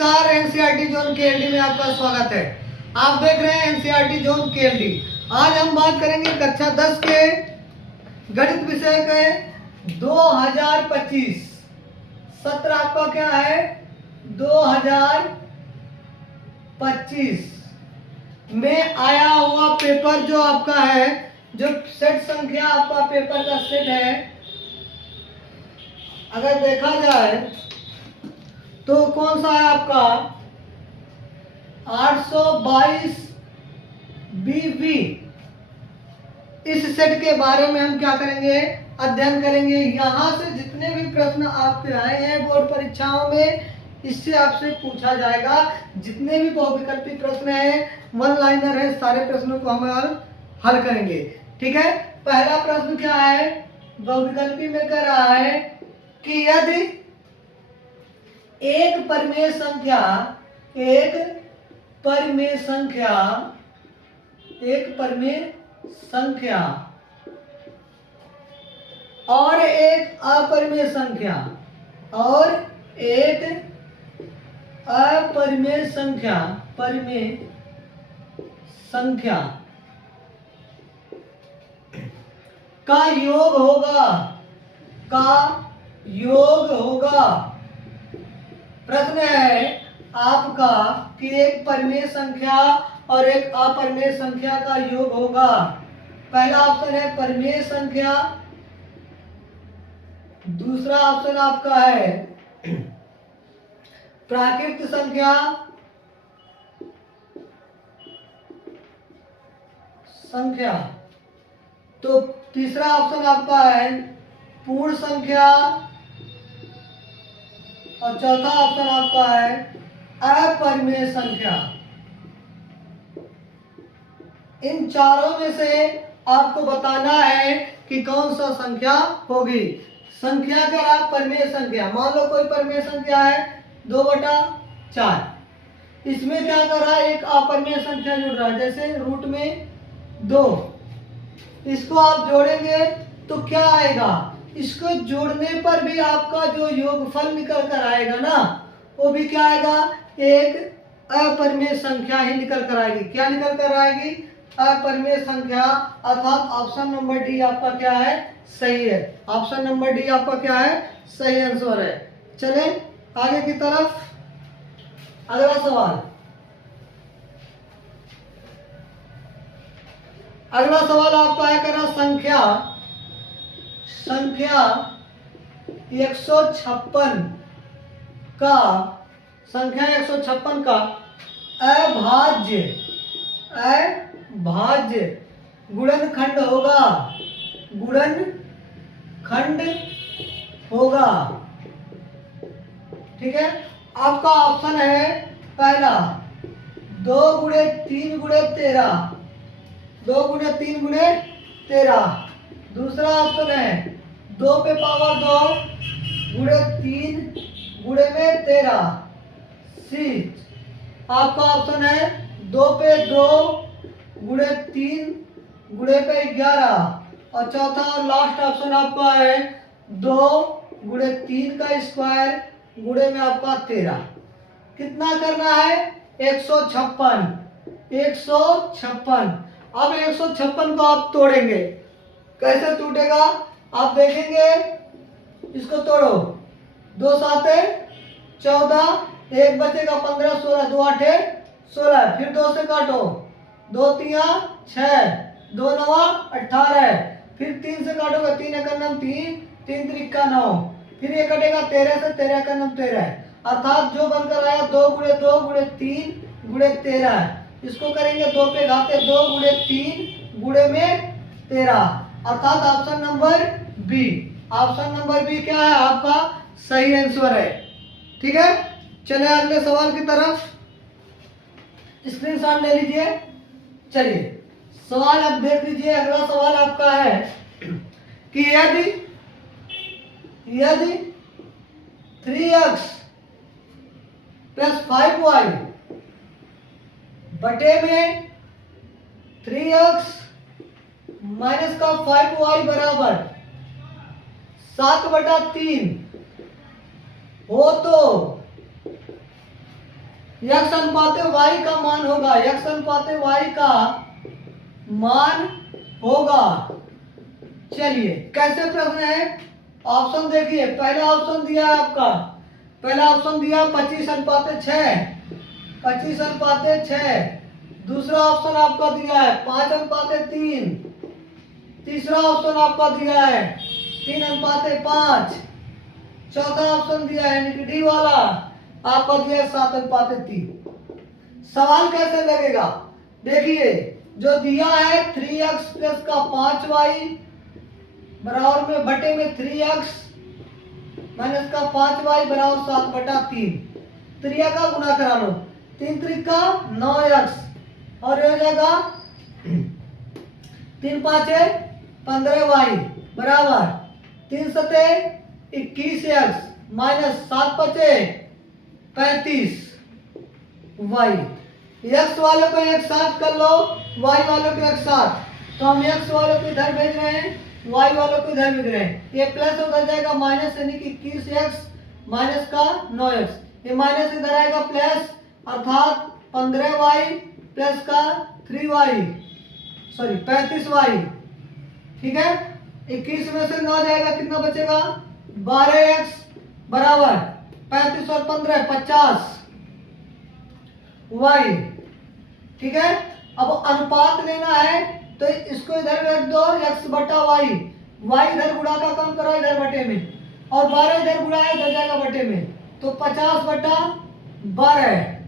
नमस्कार, NCERT zone KLD में आपका स्वागत है। आप देख रहे हैं एनसीईआरटी जोन केएलडी। आज हम बात करेंगे कक्षा 10 के गणित विषय के 2025 सत्र आपका क्या है 2025 में आया हुआ पेपर जो आपका है, जो सेट संख्या आपका पेपर का सेट है, अगर देखा जाए तो कौन सा है आपका 822 बीवी। इस सेट के बारे में हम क्या करेंगे, अध्ययन करेंगे। यहाँ से जितने भी प्रश्न आपके आए हैं बोर्ड परीक्षाओं में, इससे आपसे पूछा जाएगा। जितने भी बहुविकल्पी प्रश्न हैं, वन लाइनर है, सारे प्रश्नों को हम हल करेंगे। ठीक है, पहला प्रश्न क्या है, बहुविकल्पी में कह रहा है कि यदि एक परिमेय संख्या और एक अपरिमेय संख्या का योग होगा। प्रश्न है आपका कि एक परिमेय संख्या और एक अपरिमेय संख्या का योग होगा। पहला ऑप्शन है परिमेय संख्या, दूसरा ऑप्शन आपका है प्राकृत संख्या, तो तीसरा ऑप्शन आपका है पूर्ण संख्या, और चौथा ऑप्शन आपका है अपरिमेय संख्या। इन चारों में से आपको बताना है कि कौन सा संख्या होगी। संख्या का आप परिमेय संख्या, मान लो कोई परिमेय संख्या है 2/4, इसमें क्या कर रहा है, एक अपरिमेय संख्या जुड़ रहा है, जैसे रूट में 2। इसको आप जोड़ेंगे तो क्या आएगा, इसको जोड़ने पर भी आपका जो योगफल निकल कर आएगा ना, वो भी क्या आएगा, एक अपरिमेय संख्या ही निकल कर आएगी। क्या निकल कर आएगी, अपरिमेय संख्या। अर्थात ऑप्शन नंबर डी आपका क्या है, सही है। ऑप्शन नंबर डी आपका क्या है, सही आंसर है। चले आगे की तरफ, अगला सवाल। अगला सवाल आपका है, कह रहा संख्या 156 का अभाज्य गुणनखंड होगा। ठीक है, आपका ऑप्शन है पहला 2 × 3 × 13, 2 × 3 × 13। दूसरा ऑप्शन है 2 पे पावर 2 × 3 × 13। सी आपका ऑप्शन है 2 पे 2 × 3 × 11। और चौथा और लास्ट ऑप्शन आपका है 2 × 3 का स्क्वायर गुणे में आपका 13। कितना करना है, 156। अब 156 को आप तोड़ेंगे, कैसे टूटेगा आप देखेंगे। इसको तोड़ो, 2 7 14, 1 बचेगा 15, 16, 2 8 16, फिर 2 से काटो, 2 3 6, 2 9 18, फिर 3 से काटोगे, 3 1 3, 3 3 9, फिर ये कटेगा 13 से, 13 1 13। अर्थात जो बनकर आया 2 × 2 × 3 × 13। इसको करेंगे 2 पे घाते 2 × 3 × 13। अर्थात ऑप्शन नंबर बी क्या है आपका, सही आंसर है। ठीक है, चले अगले सवाल की तरफ, स्क्रीनशॉट ले लीजिए। चलिए सवाल आप देख लीजिए। अगला सवाल आपका है कि यदि 3x + 5y बटे में 3x - 5y बराबर 7/3 हो तो x अनुपात y का मान होगा, x अनुपात y का मान होगा। चलिए कैसे प्रश्न है, ऑप्शन देखिए। पहला ऑप्शन दिया है आपका, पहला ऑप्शन दिया 25:6, 25:6। दूसरा ऑप्शन आपका दिया है 5:3। तीसरा ऑप्शन आपका दिया है 3:5। चौथा ऑप्शन दिया है यानी कि डी वाला आपका दिया है 7:3। सवाल कैसे लगेगा, देखिए जो दिया है 3x प्लस का 5y बराबर में बटे में 3x माइनस का 5y बराबर 7/3। त्रिया का गुना करा लो, 3 त्रिका 9x और ये हो जाएगा 3 5 15y बराबर 3 7 21x माइनस 7 5 35y। x वाले को एक साथ कर लो, y वालों को एक साथ, तो हम x वालों को इधर भेज रहे हैं, y वालों को इधर भेज रहे हैं। ये प्लस उधर जाएगा माइनस यानी कि 21x माइनस का 9x, ये माइनस इधर आएगा प्लस अर्थात 15y प्लस का 3y सॉरी 35y। ठीक है, 21 में से 9 जाएगा कितना बचेगा 12x बराबर 35 और 15 50 y। ठीक है, अब अनुपात लेना है तो इसको इधर रख दो x बटा y, y इधर गुणा का कम करो इधर बटे में, और 12 इधर गुणा है इधर जाएगा बटे में, तो 50/12।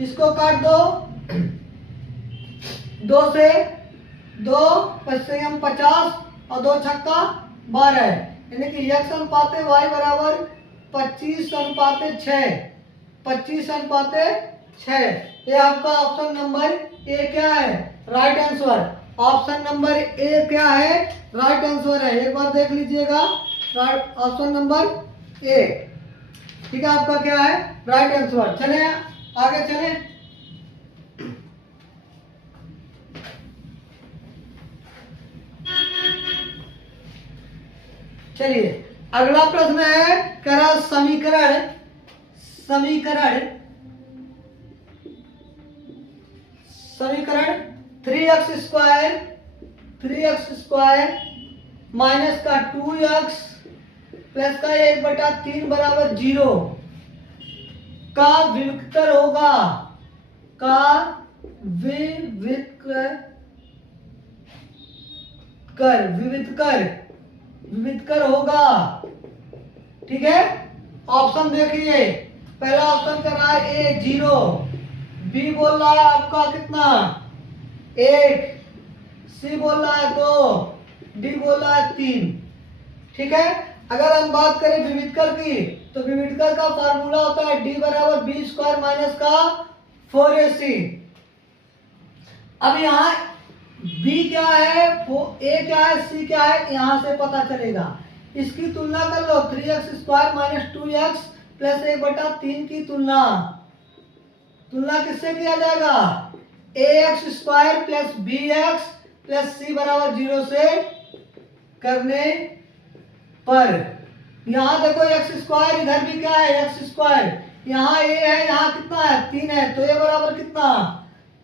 इसको काट दो, 2 से 2 पच्चीस हम 50 और 2 छक्का 12, यानी कि x अनुपात y बराबर 25:6, 25:6। ये आपका ऑप्शन नंबर ए क्या है, right answer. Option number A क्या है, राइट आंसर है। एक बार देख लीजिएगा, राइट ऑप्शन नंबर ए। ठीक है, आपका क्या है, राइट आंसर। चले आगे चले, चलिए अगला प्रश्न है, कह रहा समीकरण समीकरण समीकरण 3x² माइनस का 2x प्लस का 1/3 बराबर 0 का विविक्तर होगा, का विविधकर होगा। ठीक है, ऑप्शन देखिए। पहला ऑप्शन कर रहा है ए 0, बी बोल रहा है आपका कितना 1, सी बोल रहा है 2, डी बोल रहा है 3। ठीक है, अगर हम बात करें विविधकर की तो विविधकर का फार्मूला होता है डी बराबर बी स्क्वायर माइनस का 4ac। अब यहाँ बी क्या है, ए क्या है, सी क्या है, यहां से पता चलेगा। इसकी तुलना कर लो, 3x² माइनस 2x प्लस 1/3 की तुलना किससे किया जाएगा, ax² plus bx plus c बराबर 0 से करने पर। यहाँ देखो x², इधर भी क्या है x², यहाँ a है, यहाँ कितना है 3 है, तो a बराबर कितना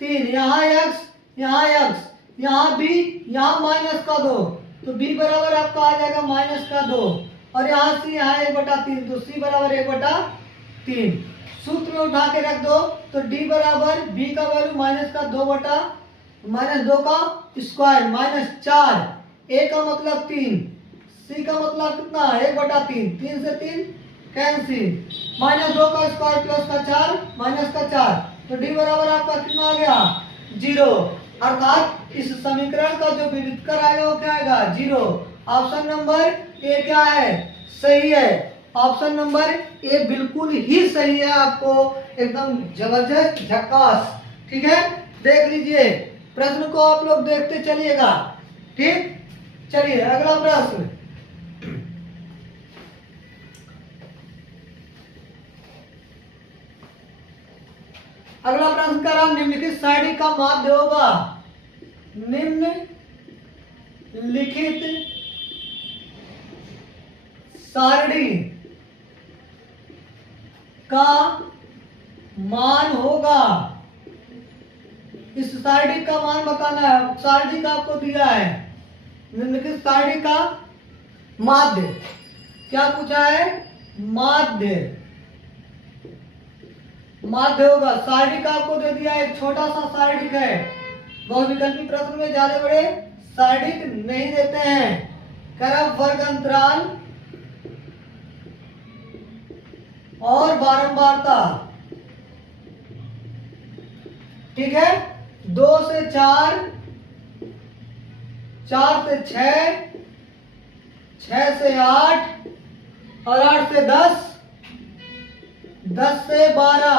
3, यहाँ x, यहाँ x, यहाँ b, यहाँ माइनस का 2, तो b बराबर आपका आ जाएगा माइनस का 2, और यहाँ c, यहाँ 1/3, तो c बराबर 1/3। सूत्र में उठा के रख दो, तो d बराबर b का वैल्यू माइनस का 2 का स्क्वायर माइनस 4, a का मतलब 3, c का मतलब कितना 1/3, 3 से 3 कैंसिल, माइनस 2 का स्क्वायर प्लस का 4 माइनस का 4, तो d बराबर आपका कितना आ गया 0। अर्थात इस समीकरण का जो विविधकर आएगा वो क्या आएगा 0। ऑप्शन नंबर ए क्या है, सही है। ऑप्शन नंबर ए बिल्कुल ही सही है, आपको एकदम जबरदस्त झक्कास। ठीक है, देख लीजिए प्रश्न को, आप लोग देखते चलिएगा। ठीक, चलिए अगला प्रश्न। अगला प्रश्न का नाम निम्नलिखित सारणी का माध्य होगा, निम्नलिखित सारणी का मान होगा। इस सारणी का मान बताना है। सारणी का आपको दिया है, निम्नलिखित सारणी का माध्य। क्या पूछा है? माध्य। माध्य होगा। सारणी का आपको दे दिया एक छोटा सा सारणी है। बहुविकल्पी प्रश्न में ज्यादा बड़े सारणी नहीं देते हैं। करब वर्ग अंतराल और बारंबारता। ठीक है। 2 से 4, 4 से 6, 6 से 8 और 8 से 10, 10 से 12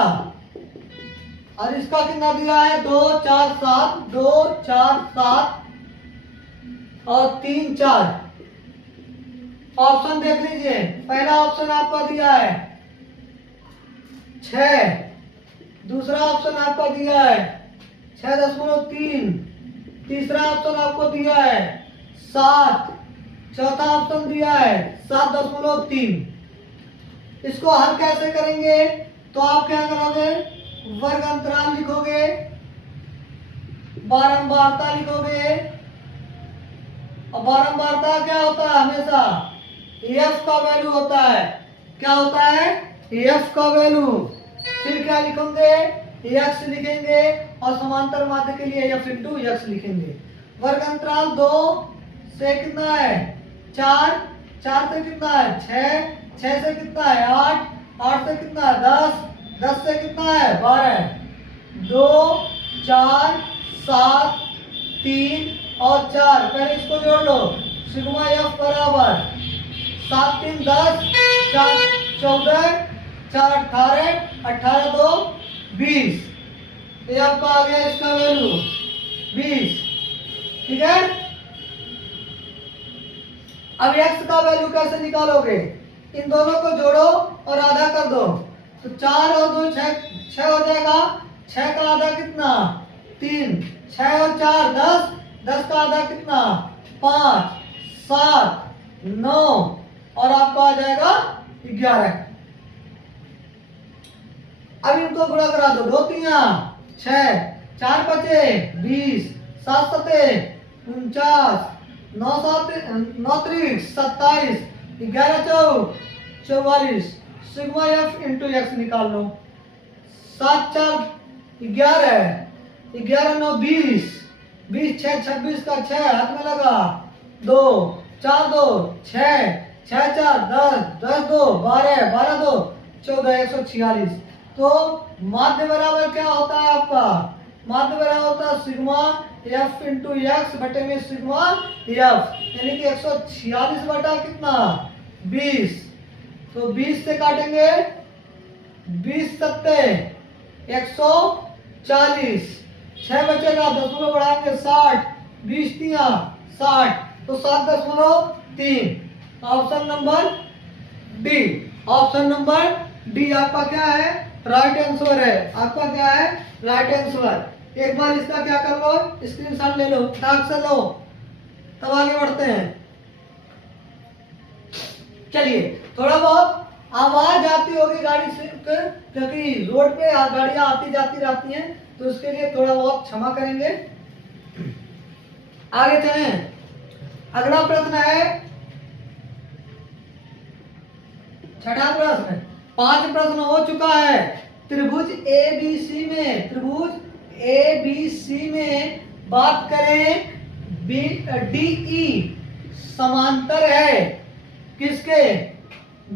और इसका कितना दिया है? 2 4 7, 2 4 7 और 3 4। ऑप्शन देख लीजिए। पहला ऑप्शन आपका दिया है 6, दूसरा ऑप्शन आपका दिया है 6.3, तीसरा ऑप्शन आपको दिया है 7, चौथा ऑप्शन दिया है 7.3। इसको हल कैसे करेंगे? तो आप क्या करोगे? वर्ग अंतराल लिखोगे, बारंबारता लिखोगे। और बारंबारता क्या होता है? हमेशा f का वैल्यू होता है। क्या होता है? f का वैल्यू। फिर क्या लिखेंगे? x लिखेंगे और समांतर माध्य के लिए f इंटू x लिखेंगे। वर्ग अंतराल 2 से कितना है? 4, 4 से कितना है? 6, 6 से कितना है? 8, 8 से कितना है? 10, 10 से कितना है? 12। 2 4 7 3 और 4। पहले इसको जोड़ लो। सिग्मा f बराबर 7 3 10, 4 14, 4 18, 18 2 20। ये आपका आ गया इसका वैल्यू 20। ठीक है। अब x का वैल्यू कैसे निकालोगे? इन दोनों को जोड़ो और आधा कर दो। तो 4 और 2 6 हो जाएगा। 6 का आधा कितना? 3। 6 और 4 10, 10 का आधा कितना? 5 7 9 और आपका आ जाएगा 11। अब इनको गुणा करा दो। 2 3 6, 4 5 20, 7 7 49, 9 7 9 3 27, 11 4 44। सिग्मा f इंटू एक्स निकाल लो। 7 4 11, 11 9 20, 20 6 26 का 6 हाथ में लगा। 2 4 2 6, 6 4 10, 10 2 12, 12 2 14, 146। तो माध्य बराबर क्या होता है आपका? माध्य बराबर होता है सिग्मा f इंटू एक्स बटे में सिग्मा f, यानी कि 146 बटा कितना? 20। तो 20 से काटेंगे, 20 सत्ते 140, 6 बचेगा, दशमलव बढ़ाएंगे 60, 20 तिया 60, तो 7.3। Option number D. Option number D आपका क्या है? राइट आंसर है। आपका क्या है? Right answer. एक बार इसका क्या कर लो? स्क्रीनशॉट ले लो, टाक से लो, तब आगे बढ़ते हैं। चलिए, थोड़ा बहुत आवाज आती होगी गाड़ी से, क्योंकि रोड पे गाड़ियां आती जाती रहती हैं, तो उसके लिए थोड़ा बहुत क्षमा करेंगे। आगे चलें। अगला प्रश्न है छठा प्रश्न। 5 प्रश्न हो चुका है। त्रिभुज ABC में, त्रिभुज ABC में बात करें, DE समांतर है किसके?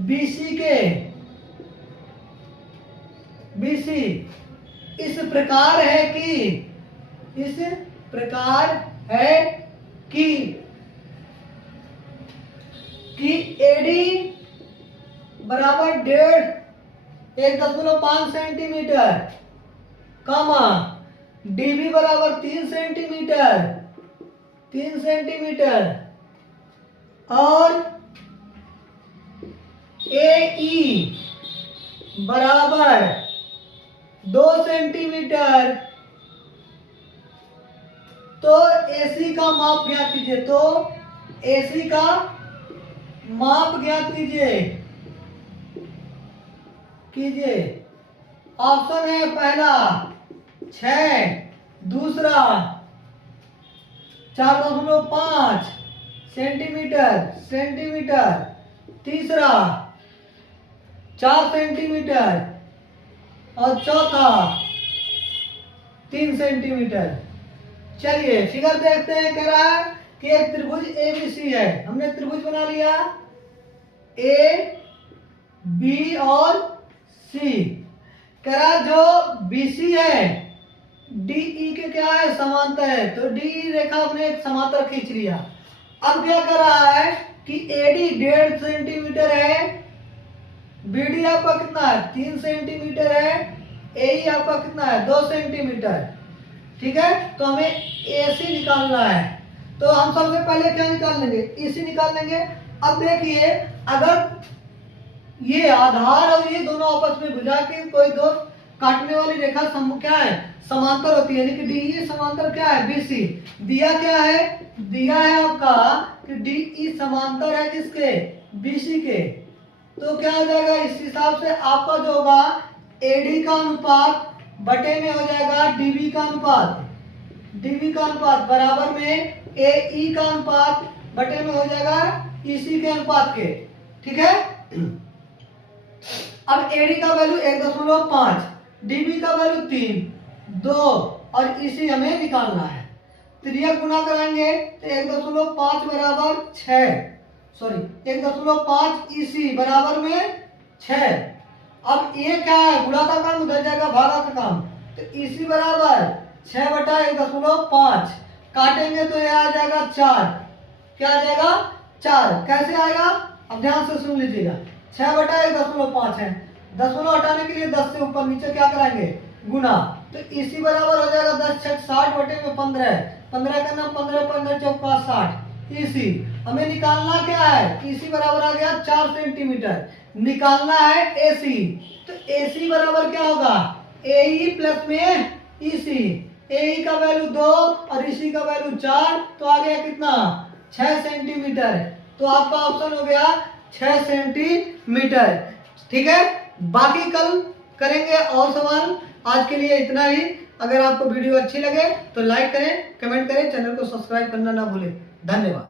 BC के। BC इस प्रकार है कि, इस प्रकार है कि AD बराबर 1.5 सेंटीमीटर, कामा DB बराबर 3 सेंटीमीटर, 3 सेंटीमीटर और AE बराबर 2 सेंटीमीटर। तो AC का माप ज्ञात कीजिए। तो AC का माप ज्ञात कीजिए। ऑप्शन है पहला 6, दूसरा 4.5 सेंटीमीटर, तीसरा 4 सेंटीमीटर और चौथा 3 सेंटीमीटर। चलिए फिगर देखते हैं। कह रहा है कि एक त्रिभुज ABC है। हमने त्रिभुज बना लिया A, B और C। कह रहा जो BC है DE के क्या है, समांतर है, तो DE रेखा हमने एक समांतर खींच लिया। अब क्या कर रहा है कि AD 1.5 सेंटीमीटर है, BD आपका कितना है 3 सेंटीमीटर है, AE आपका कितना है 2 सेंटीमीटर। ठीक है, तो हमें AC निकालना है। तो हम सबसे पहले क्या निकाल लेंगे, EC निकाल लेंगे। अब देखिए अगर ये आधार और ये दोनों आपस में भुजा के कोई दो काटने वाली रेखा क्या है, समांतर होती है, यानी कि DE समांतर क्या है BC। दिया क्या है, दिया है आपका कि DE समांतर है किसके, BC के। तो क्या हो जाएगा, इस हिसाब से आपका जो होगा AD का अनुपात बटे में हो जाएगा DB का अनुपात, DB का अनुपात बराबर में AE का अनुपात बटे में हो जाएगा EC के अनुपात के। ठीक है, अब AD का वैल्यू 1.5, DB का वैल्यू 3, 2 और EC हमें निकालना है। त्रियक गुणा कराएंगे तो 1.5 बराबर 6, सॉरी 1.5 EC बराबर में 6। अब ये क्या है, गुणा का काम उधर जाएगा, भागा का काम, तो EC बराबर 6 बटा 1.5, काटेंगे तो ये आ जाएगा 4। क्या आ जाएगा 4। कैसे आएगा, अब ध्यान से सुन लीजिएगा। 6 बटा 1.5 है, दशमलव हटाने के लिए 10 से ऊपर नीचे क्या कराएंगे, गुना, तो EC बराबर हो जाएगा 10 छक 60 बटे में 15, 15 का नाम 15, 15 चौका 60। EC हमें निकालना क्या है, EC बराबर आ गया 4 सेंटीमीटर। निकालना है AC, तो AC बराबर क्या होगा, AE प्लस में EC। AE का वैल्यू 2 और EC का वैल्यू 4, तो आ गया कितना 6 सेंटीमीटर। तो आपका ऑप्शन हो गया 6 सेंटीमीटर। ठीक है, बाकी कल करेंगे और सवाल। आज के लिए इतना ही। अगर आपको वीडियो अच्छी लगे तो लाइक करें, कमेंट करें, चैनल को सब्सक्राइब करना ना भूलें। धन्यवाद।